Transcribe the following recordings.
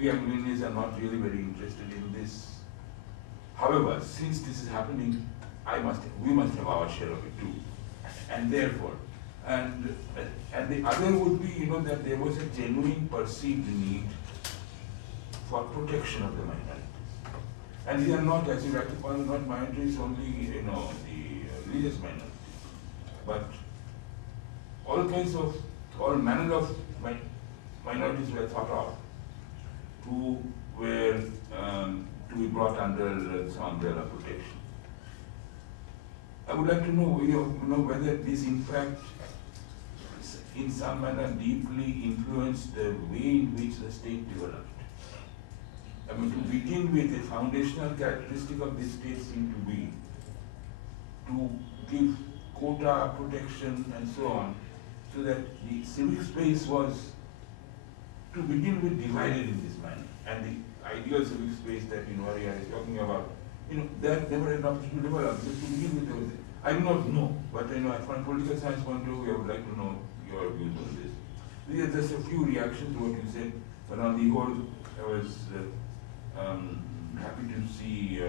we Anglo-Indians are not really very interested in this. However, since this is happening, we must have our share of it too. And therefore, and the other would be, that there was a genuine perceived need for protection of the minorities. And these are not, as you rightly point, not minorities only, the religious minorities, but all manner of minorities were thought of who were to be brought under some umbrella protection. I would like to know, whether this in fact in some manner deeply influenced the way in which the state developed. I mean, to begin with, the foundational characteristic of this state seemed to be to give quota, protection, and so on, so that the civic space was, to begin with, divided in this manner. And the ideal civic space that Arya is talking about, that never had an opportunity to develop. Just to begin with, I do not know, but from a political science point of view, I would like to know your views on this. These are just a few reactions to what you said, but on the whole, I was happy to see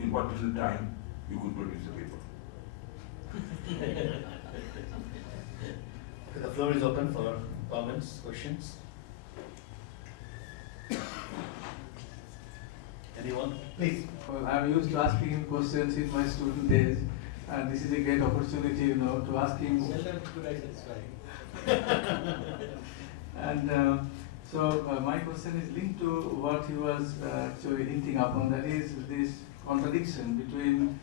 in what little time you could produce a paper. The floor is open for comments, questions. Anyone? Please. Well, I'm used to asking him questions in my student days, and this is a great opportunity, to ask him. Seldom could I satisfy. And my question is linked to what he was actually hinting upon, that is this contradiction between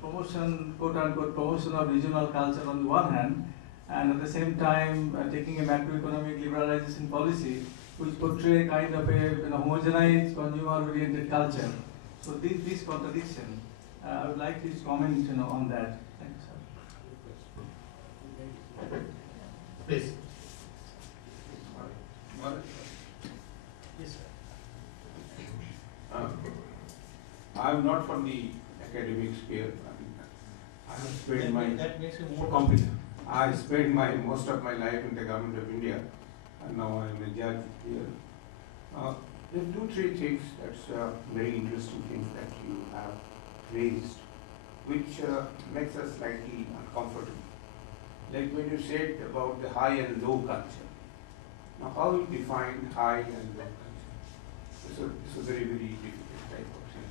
promotion, quote-unquote, promotion of regional culture on the one hand, and at the same time taking a macroeconomic liberalization policy which portray kind of a homogenized, consumer-oriented culture. So this contradiction, I would like his comment on that. Thank you, sir. Please. Yes, sir. I'm not from the academic sphere. I have spent that makes you more competent. I spent most of my life in the government of India, and now I'm a judge here. There are 2-3 things that's very interesting things that you have raised, which makes us slightly uncomfortable. Like when you said about the high and low culture. Now, how you define high and low culture? It's a very, very difficult type of thing.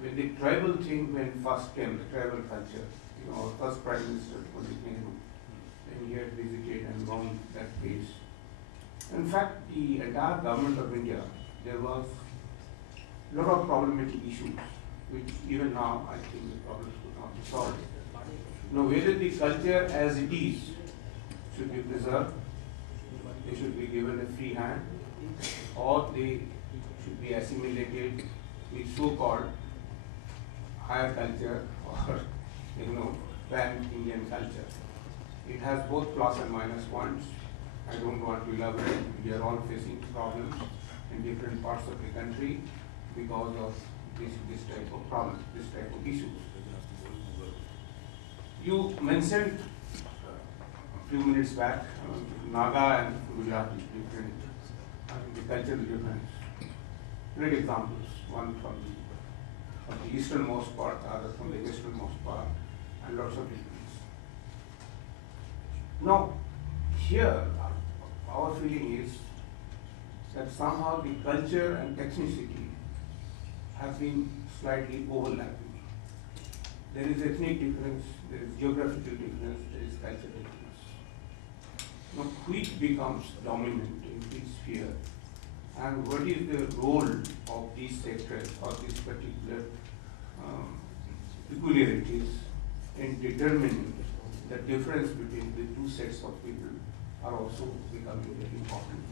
When the tribal thing first came, the tribal culture, our first Prime Minister, Pandit Nehru, when he had visited and gone that place. In fact, the entire government of India, there was a lot of problematic issues, which even now I think the problems could not be solved. Now, whether the culture as it is should be preserved, they should be given a free hand, or they should be assimilated with so-called higher culture or pan-Indian culture. It has both plus and minus points. I don't want to elaborate. We are all facing problems in different parts of the country because of this type of problem, this type of issues. You mentioned a few minutes back, Naga and Gujarati different, the cultural difference. Great examples, one from the easternmost part, other from the westernmost part, and lots of difference. Now, here, our feeling is that somehow the culture and technicity have been slightly overlapping. There is ethnic difference, there is geographical difference, there is cultural difference. Now, which becomes dominant in which sphere, and what is the role of these sectors or these particular peculiarities in determining the difference between the two sets of people are also becoming very important.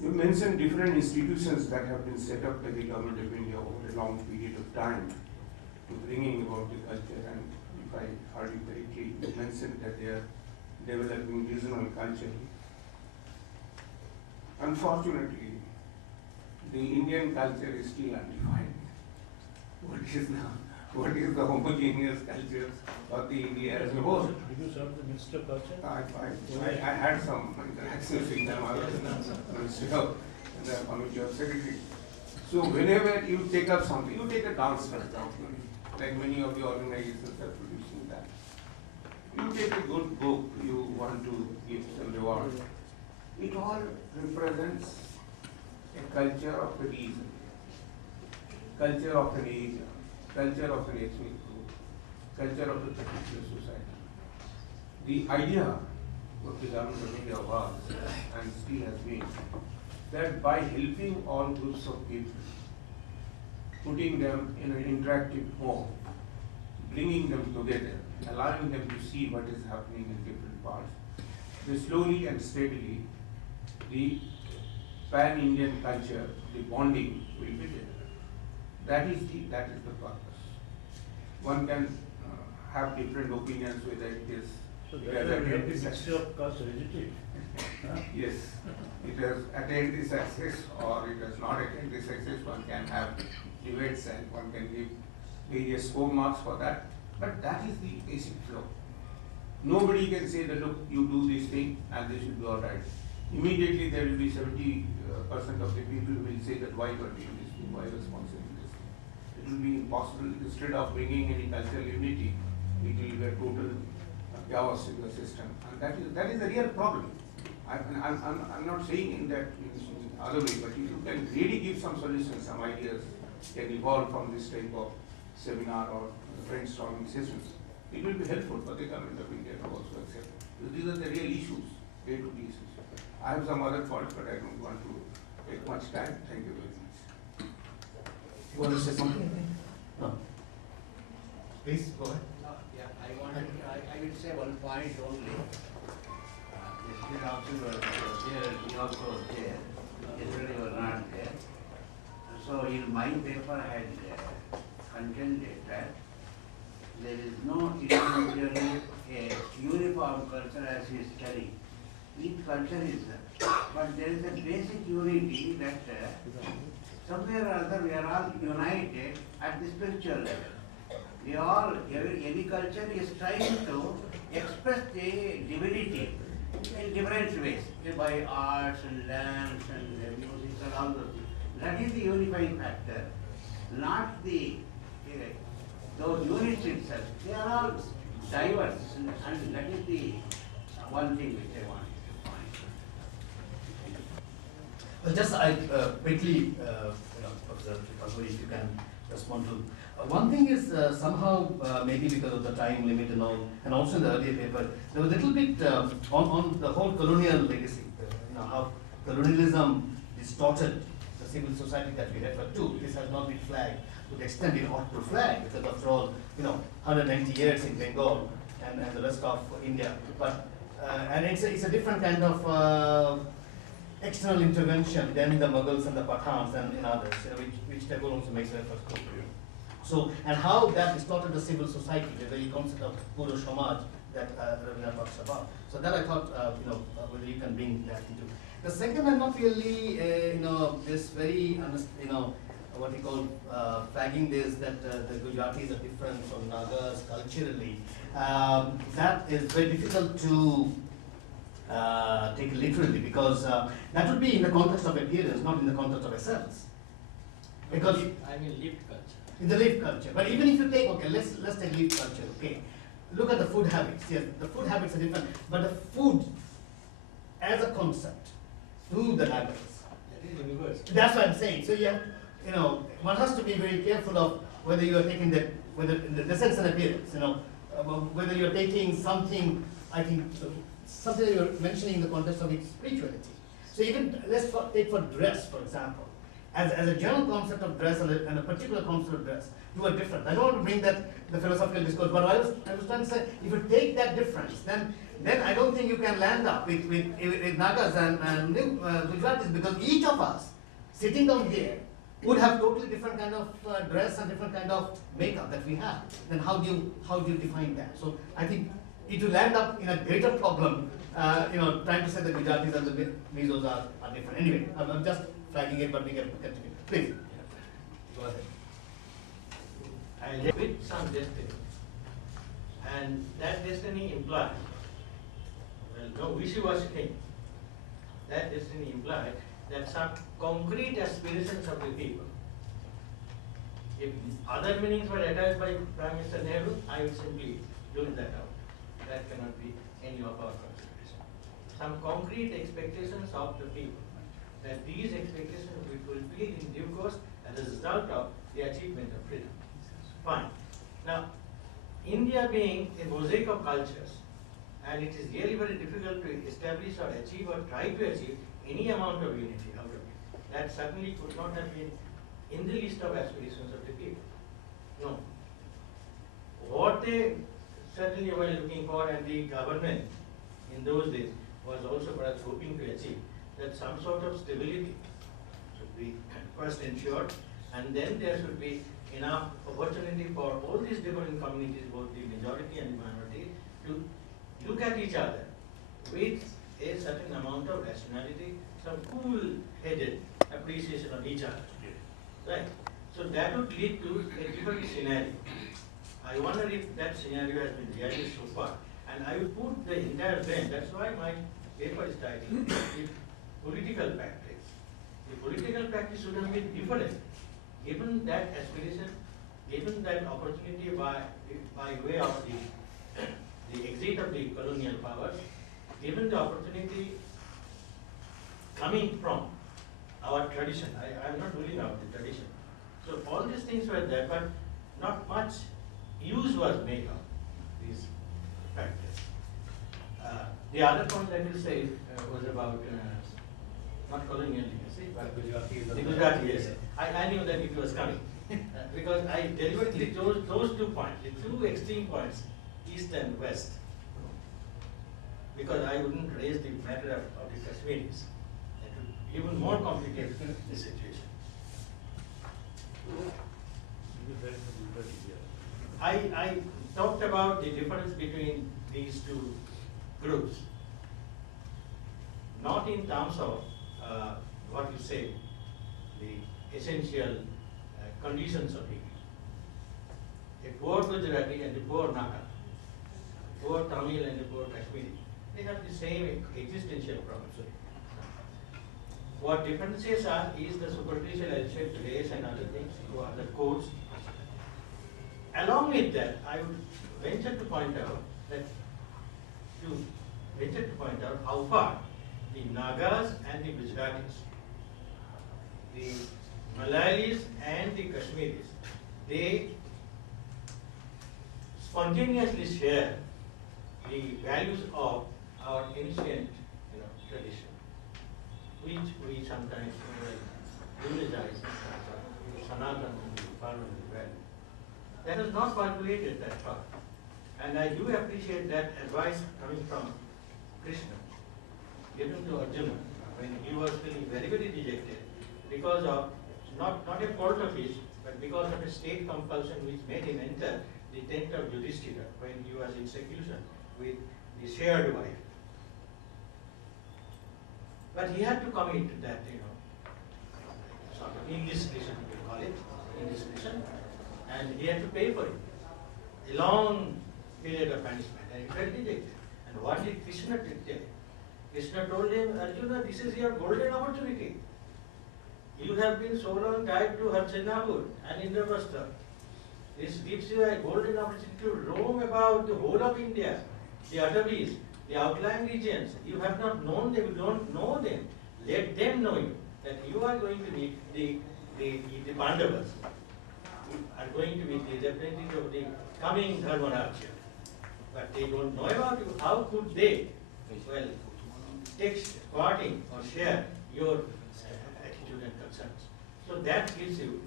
You mentioned different institutions that have been set up by the government of India over a long period of time to bringing about the culture, and if I heard you correctly, you mentioned that they are developing regional culture. Unfortunately, the Indian culture is still undefined. what is the homogeneous culture of the India as a whole. Did you serve the Minister of Culture? I had some interactions with them. I was in the Ministry of the Committee of Secretary. So whenever you take up something, you take a dance for example, like many of the organizations are producing that. You take a good book, you want to give some reward. It all represents a culture of a region, culture of an age, culture of an ethnic group, culture of a particular society. The idea what the government of India was and still has been that by helping all groups of people, putting them in an interactive mode, bringing them together, allowing them to see what is happening in different parts, they slowly and steadily the pan-Indian culture, the bonding will be there. That is the purpose. One can have different opinions whether it is. So it that has is a attained the mixture success. of caste rigidity. Yes, it has attained the success or it has not attained the success. One can have debates and one can give various score marks for that. But that is the basic flow. Nobody can say that look, you do this thing and this should be all right. Immediately there will be 70% of the people who will say that why you are doing this thing, why you are sponsoring this thing. It will be impossible. Instead of bringing any cultural unity, it will be a total chaos in the system. And that is a real problem. I'm not saying in that in other way, but if you can really give some solutions, some ideas can evolve from this type of seminar or brainstorming sessions, it will be helpful for the government of India to also accept. Because these are the real issues, day-to-day issues. I have some other thoughts, but I don't want to take much time. Thank you very much. You want to say something? No. Please, go ahead. I will say one point only. Yesterday also you were there, we also were there. Yesterday you were not there. So in my paper I had contended that there is no individually a uniform culture as he is telling. Each culture is there. But there is a basic unity that somewhere or other we are all united at the spiritual level. We all, any culture is trying to express the divinity in different ways, by arts and dance and music and all those things. That is the unifying factor, not the those units itself. They are all diverse, and that is the one thing which I want to point. Well, just I quickly, observe, if you can respond to. One thing is somehow maybe because of the time limit and all, and also in the earlier paper, there was a little bit on the whole colonial legacy. How colonialism distorted the civil society that we refer to. This has not been flagged to the extent it ought to flag, because after all, 190 years in Bengal and the rest of India. But and it's a different kind of external intervention than the Mughals and the Pathans and others, which Tagore also makes reference to. So, and how that distorted the civil society, the very concept of Puro Samaj that Rabindranath talks about. So that I thought, whether you can bring that into. The second, I'm not really, this very, what we call flagging this, that the Gujaratis are different from Nagas culturally. That is very difficult to take literally, because that would be in the context of appearance, not in the context of essence. Because I mean lived culture. in the lived culture. But even if you take, okay, let's take lived culture, okay. Look at the food habits. Yes, the food habits are different, but the food as a concept to the Nagas. That is universal. That's what I'm saying. So one has to be very careful of whether you are taking whether in the sense and appearance, whether you're taking something, I think, something that you're mentioning in the context of its spirituality. So even, let's take for dress, for example. As a general concept of dress and a particular concept of dress, two are different. I don't want to bring that the philosophical discourse, but I was trying to say, if you take that difference, then I don't think you can land up with Nagas and Gujaratis, because each of us sitting down here would have totally different kind of dress and different kind of makeup that we have. Then how do you define that? So I think it will land up in a greater problem, trying to say the Gujaratis and the Mizos are different. Anyway, I'm just flagging it, but we can continue. Please. Go ahead. I live with some destiny. And that destiny implies, well, no wishy-washy thing. That destiny implies that some concrete aspirations of the people. If other meanings were attached by Prime Minister Nehru, I would simply lose that out. That cannot be any of our consideration. Some concrete expectations of the people, that these expectations will be fulfilled in due course as a result of the achievement of freedom. Fine. Now, India being a mosaic of cultures, and it is really very difficult to establish or achieve or try to achieve any amount of unity out of it. That certainly could not have been in the list of aspirations of the people. No. What they certainly were looking for, and the government in those days was also perhaps hoping to achieve, that some sort of stability should be first ensured, and then there should be enough opportunity for all these different communities, both the majority and the minority, to look at each other with a certain amount of rationality, some cool-headed appreciation of each other. Right? So that would lead to a different scenario. I wonder if that scenario has been realized so far. And I would put the entire blame, that's why my paper is titled the political practice. The political practice should have been different, given that aspiration, given that opportunity by way of the exit of the colonial powers, given the opportunity coming from our tradition. I am not ruling out the tradition. So all these things were there, but not much use was made of this practice. The other point I will say was about not colonial legacy, but the Gujarati, yes. I knew that it was coming. Because I deliberately chose those 2 points, the 2 extreme points, east and west. Because I wouldn't raise the matter of the Kashmiris. That would even more complicate the situation. I talked about the difference between these 2 groups, not in terms of what you say, the essential conditions of living. A poor Gujarati and a poor Naka, poor Tamil and a poor Kashmiri, they have the same existential problems. What differences are is the superficial, as said, race and other things, the codes. Along with that, I would venture to point out how far the Nagas and the Gujaratis, the Malayalis and the Kashmiris, they spontaneously share the values of our ancient tradition, which we sometimes eulogize as Sanatana permanent value. That is not calculated that far. And I do appreciate that advice coming from Krishna, given to Arjuna when he was feeling very, very dejected because of not a fault of his, but because of a state compulsion which made him enter the tent of Yudhishthira when he was in seclusion with the shared wife. But he had to commit that, sort of indiscretion, we call it, indiscretion, and he had to pay for it. A long period of punishment, and he felt dejected. And what did Krishna tell? Krishna told him, Arjuna, this is your golden opportunity. You have been so long tied to Hastinapur and Indraprastha. This gives you a golden opportunity to roam about the whole of India, the Atavis, the outlying regions. You have not known them, you don't know them. Let them know you, that you are going to be the Pandavas, are going to be the representative of the coming Dharmarajya. But they don't know about you. How could they, take parting or share your attitude and concerns? So that gives you,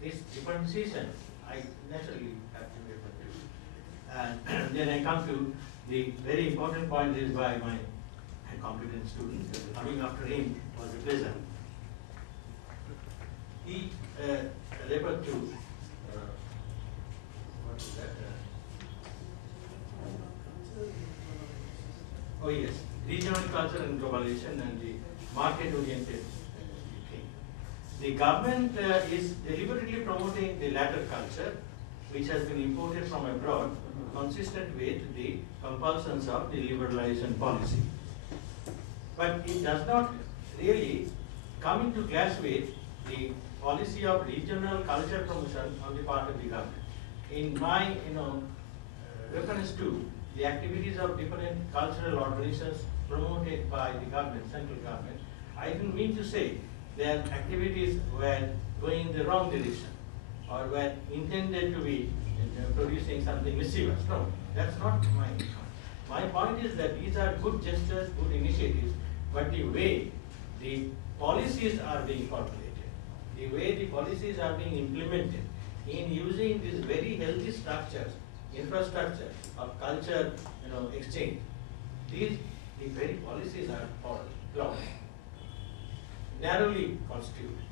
this differentiation, I naturally have to be able to. And then I come to the very important point raised by my competent student. Coming after him was a pleasure. He referred to, what is that? Oh yes, regional culture and globalization and the market-oriented thing. The government is deliberately promoting the latter culture which has been imported from abroad, consistent with the compulsions of the liberalization policy. But it does not really come into clash with the policy of regional culture promotion on the part of the government. In my, reference to the activities of different cultural organizations promoted by the government, central government, I didn't mean to say their activities were going in the wrong direction or were intended to be producing something mischievous. No, that's not my point. My point is that these are good gestures, good initiatives, but the way the policies are being formulated, the way the policies are being implemented in using these very healthy structures, infrastructure of culture, exchange, the very policies are all flawed, narrowly constituted.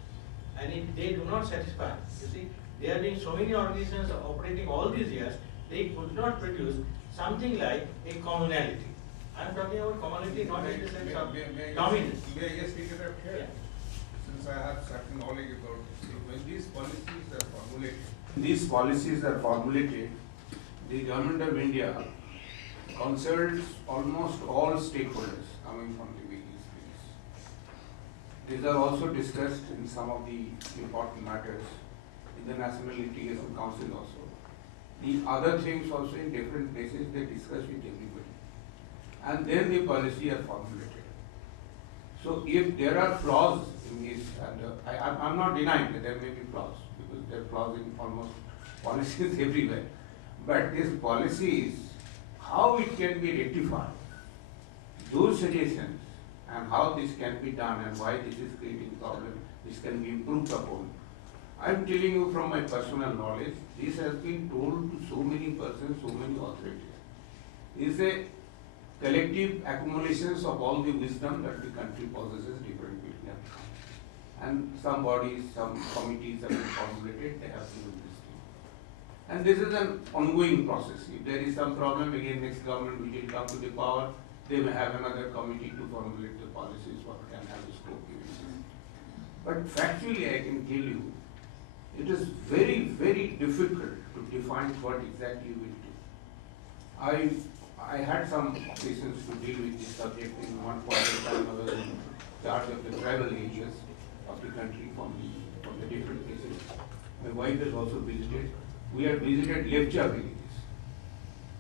And if they do not satisfy, you see, there have been so many organizations operating all these years, they could not produce something like a commonality. I am talking about commonality not in the sense of dominance. May I just speak about here? Yeah. Since I have certain knowledge about this, when these policies are formulated, the government of India consults almost all stakeholders coming from the various fields. These are also discussed in some of the important matters in the National Litigation Council also. The other things also in different places they discuss with everybody. And then the policy are formulated. So if there are flaws in this, and I'm not denying that there may be flaws, because there are flaws in almost policies everywhere. But these policies, how it can be rectified, those suggestions, and how this can be done and why this is creating problem, this can be improved upon. I'm telling you from my personal knowledge, this has been told to so many persons, so many authorities. It's a collective accumulations of all the wisdom that the country possesses, different people have come. And some bodies, some committees have been formulated, they have given this thing. And this is an ongoing process. If there is some problem, again next government which will come to the power, they may have another committee to formulate the policies, what can have a scope given. But factually I can tell you, it is very, very difficult to define what exactly we do. I had some occasions to deal with this subject in one point of time. I was in charge of the tribal areas of the country from the different places. My wife has also visited. We have visited Lepcha villages.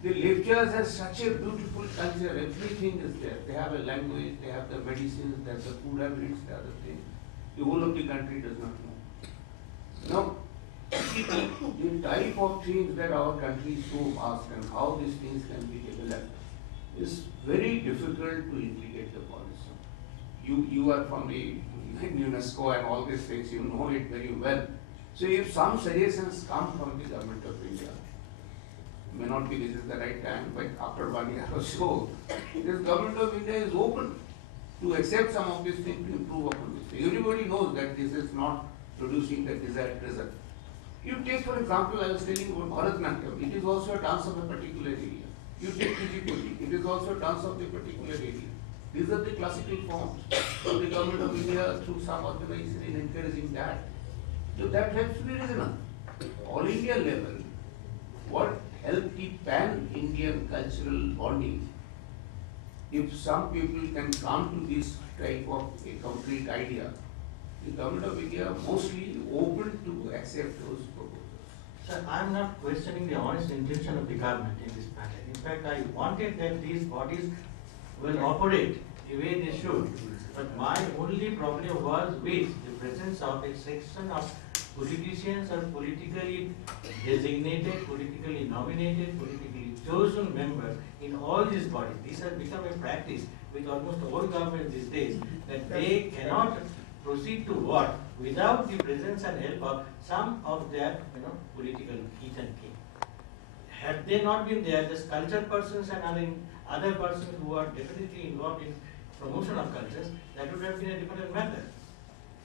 The Lepchas have such a beautiful culture, everything is there. They have a language, they have the medicines, they have the food habits, the other thing. The whole of the country does not know. Now, the type of things that our country is so vast and how these things can be developed is very difficult to integrate the policy. You are from the UNESCO and all these things, you know it very well. So if some suggestions come from the government of India, may not be this is the right time, but after 1 year or so, this government of India is open to accept some of these things to improve upon this. Everybody knows that this is not producing the desired result. You take, for example, I was telling you about Bharatanatyam, it is also a dance of a particular area. You take Kuchipudi, it is also a dance of a particular area. These are the classical forms. So the government of India, through some organization, is encouraging that. So that has to be reasonable. All India level, what help the pan-Indian cultural bonding, if some people can come to this type of a complete idea, the government of India mostly open to accept those proposals. Sir, I am not questioning the honest intention of the government in this matter. In fact, I wanted that these bodies will operate the way they should. But my only problem was with the presence of a section of politicians or politically designated, politically nominated, politically chosen members in all these bodies. This has become a practice with almost all governments these days, that they cannot proceed to work without the presence and help of some of their political heat and king. Had they not been there, just culture persons and other persons who are definitely involved in promotion of cultures, that would have been a different matter.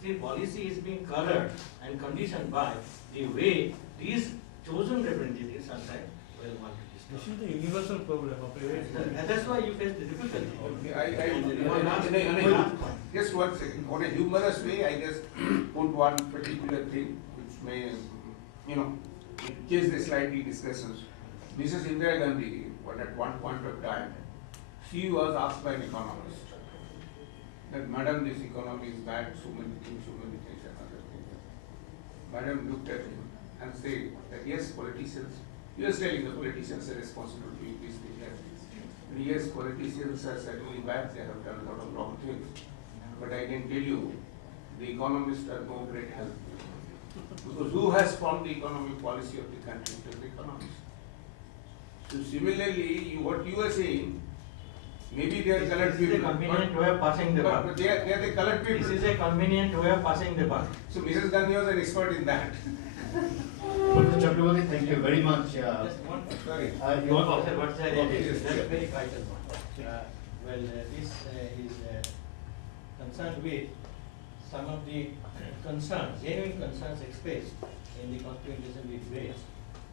See, policy is being colored and conditioned by the way these chosen representatives sometimes will want to This discuss. is the universal problem of And that's why you face the difficulty. Just 1 second, on a humorous way, I just put one particular thing which may, just the slightly discussions. Mrs. Indira Gandhi, at one point of time, she was asked by an economist that, Madam, this economy is bad, so many things and other things. Madam looked at him and said that yes, politicians, he was telling the politicians are responsible to this thing. And yes, politicians are certainly bad, they have done a lot of wrong things. But I can tell you, the economists are no great help. Because who has formed the economic policy of the country? It is the economists. So similarly, what you are saying, maybe they are colored This is a people. convenient way of passing the buck. But they are the colored people. This is a convenient way of passing the buck. So Mrs. Gandhi was an expert in that. Professor Chakraborty, thank you very much. Just one. Sorry. You want Sir, what's the Okay, idea? yes. That's very vital one. This is concerned with some of the concerns, genuine concerns expressed in the Constituent Assembly debates,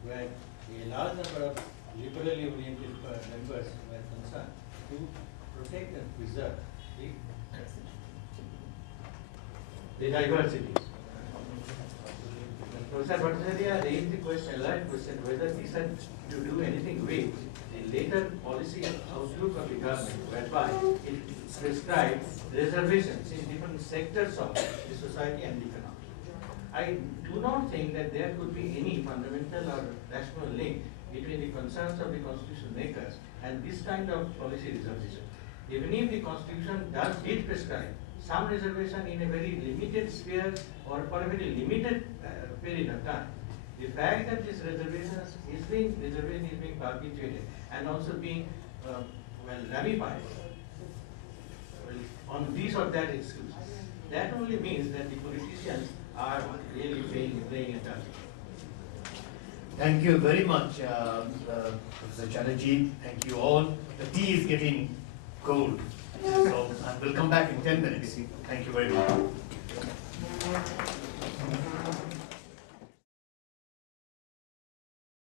where a large number of liberally oriented members were concerned to protect and preserve The diversities. Professor Bhattacharya raised the question, live question, whether this had to do anything with the later policy outlook of the government, whereby it prescribed reservations in different sectors of the society and the economy. I do not think that there could be any fundamental or rational link between the concerns of the constitution makers and this kind of policy reservation. Even if the constitution did prescribe some reservation in a very limited sphere or for a very limited period of time, the fact that this reservation is being perpetuated and also being ramified on this or that excuse, that only means that the politicians are really playing a target. Thank you very much, Professor Chatterjee. Thank you all. The tea is getting cold, so we'll come back in 10 minutes. Thank you very much.